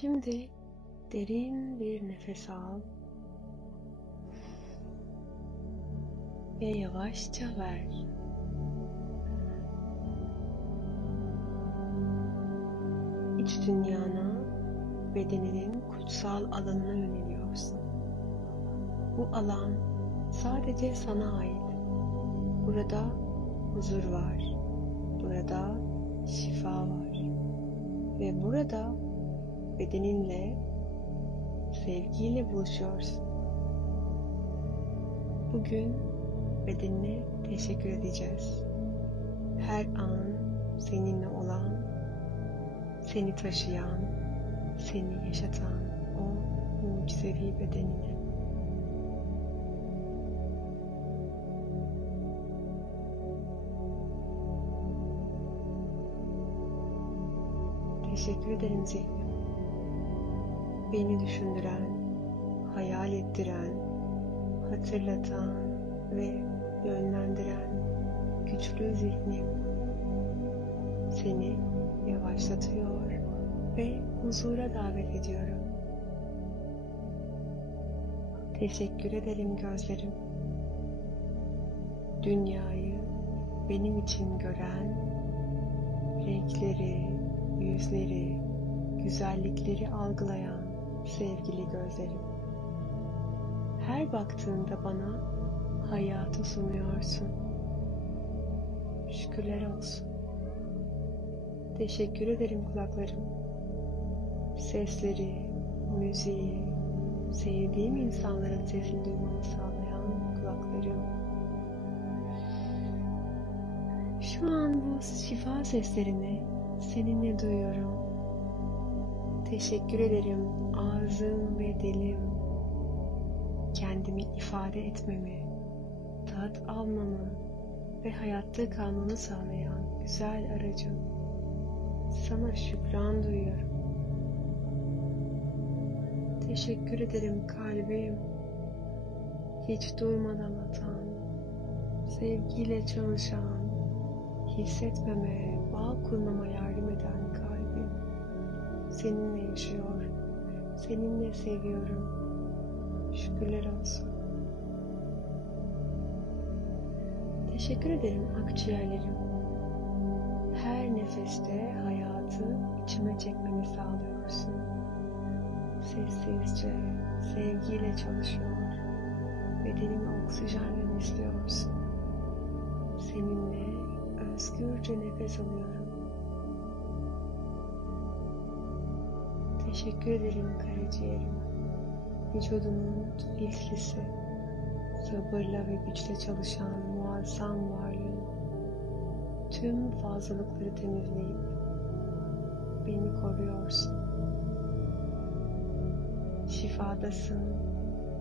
Şimdi derin bir nefes al ve yavaşça ver. İç dünyana, bedeninin kutsal alanına yöneliyorsun. Bu alan sadece sana ait. Burada huzur var. Burada şifa var. Ve burada bedeninle sevgiyle buluşuyorsun. Bugün bedenine teşekkür edeceğiz. Her an seninle olan, seni taşıyan, seni yaşatan o mucizevi bedenine. Teşekkür ederim zihnim. Beni düşündüren, hayal ettiren, hatırlatan ve yönlendiren güçlü zihnim seni yavaşlatıyor ve huzura davet ediyorum. Teşekkür ederim gözlerim. Dünyayı benim için gören, renkleri, yüzleri, güzellikleri algılayan sevgili gözlerim. Her baktığında bana hayatı sunuyorsun. Şükürler olsun. Teşekkür ederim kulaklarım. Sesleri, müziği, sevdiğim insanların sesini duymamı sağlayan kulaklarım. Şu an bu şifa seslerini seninle duyuyorum. Teşekkür ederim ağzım ve dilim kendimi ifade etmemi, tat almamı ve hayatta kalmamı sağlayan güzel aracım. Sana şükran duyuyorum. Teşekkür ederim kalbim. Hiç durmadan atan, sevgiyle çalışan, hissetmeme, bağ kurmama yardım. Seninle yaşıyor, seninle seviyorum. Şükürler olsun. Teşekkür ederim akciğerlerim. Her nefeste hayatı içime çekmemi sağlıyorsun. Sessizce, sevgiyle çalışıyor. Bedenimi oksijenle besliyorsun. Seninle özgürce nefes alıyorum. Teşekkür ederim karaciğerim. Vücudumun ilkisi, sabırla ve güçle çalışan muazzam varlığın tüm fazlalıkları temizleyip beni koruyorsun. Şifadasın,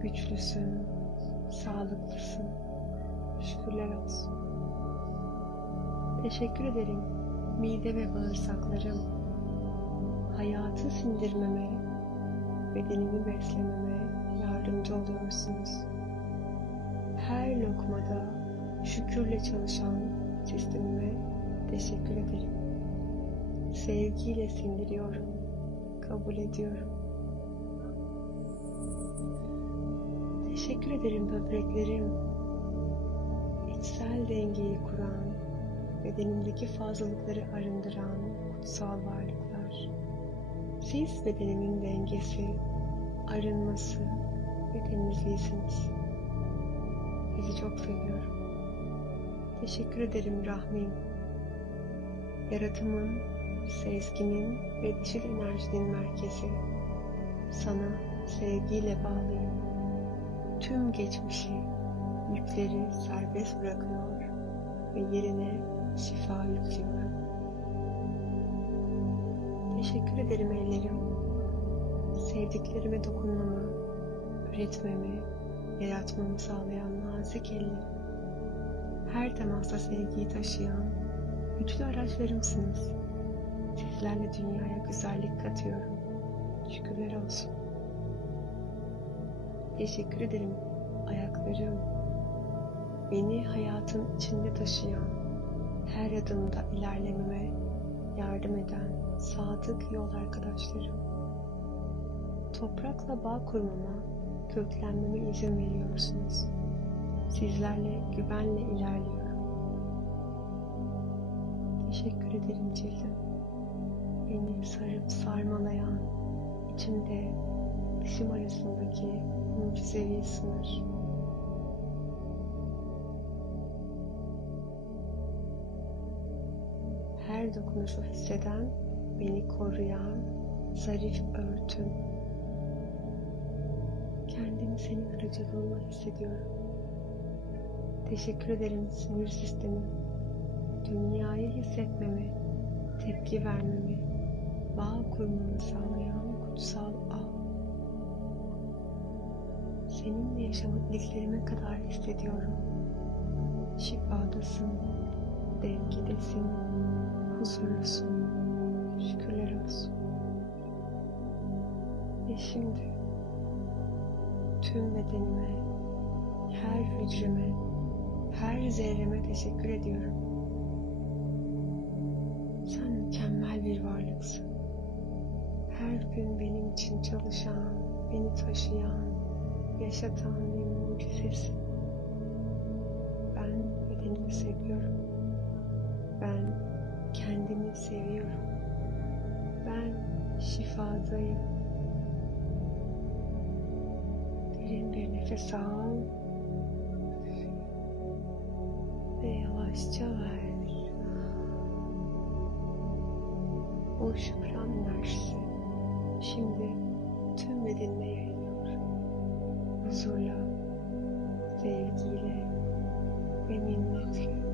güçlüsün, sağlıklısın. Şükürler olsun. Teşekkür ederim mide ve bağırsaklarım. Hayatı sindirmeme, bedenimi beslememe yardımcı oluyorsunuz. Her lokmada şükürle çalışan sistemime teşekkür ederim. Sevgiyle sindiriyorum, kabul ediyorum. Teşekkür ederim böbreklerim. İçsel dengeyi kuran, bedenimdeki fazlalıkları arındıran kutsal varlıklar. Siz bedenimin dengesi, arınması ve temizliğisiniz. Sizi çok seviyorum. Teşekkür ederim Rahmim. Yaratımın, sezginin ve dişil enerjinin merkezi. Sana sevgiyle bağlıyım. Tüm geçmişi, yükleri serbest bırakıyor ve yerine şifa yüklüyorum. Teşekkür ederim ellerim. Sevdiklerime dokunmamı, üretmemi, yaratmamı sağlayan nazik ellerim. Her temasta sevgiyi taşıyan güçlü araçlarımsınız. Sizlerle dünyaya güzellik katıyorum. Şükürler olsun. Teşekkür ederim ayaklarım. Beni hayatın içinde taşıyan, her adımda ilerlememe yardım eden sadık yol arkadaşlarım. Toprakla bağ kurmama, köklenmeme izin veriyorsunuz. Sizlerle güvenle ilerliyorum. Teşekkür ederim cildim. Beni sarıp sarmalayan, içimde dışım arasındaki mucizevi sınır. Her dokunuşu hisseden, beni koruyan zarif örtüm. Kendimi senin aracılığında hissediyorum. Teşekkür ederim sinir sistemim. Dünyayı hissetmemi, tepki vermemi, bağ kurmamı sağlayan kutsal ağ. Seninle yaşamak iliklerime kadar hissediyorum. Şifadasın, dengidesin, huzurlusun. Şükürler olsun. Ve şimdi tüm bedenime, her hücreme, her zerreme teşekkür ediyorum. Sen mükemmel bir varlıksın. Her gün benim için çalışan, beni taşıyan, yaşatan bir mucizesin. Ben bedenimi seviyorum. Ben kendimi seviyorum. Ben şifadayım. Derin bir nefes al ve yavaşça ver. O şükran enerjisi şimdi tüm bedenine yayılıyor. Huzurla, sevgiyle ve minnetle.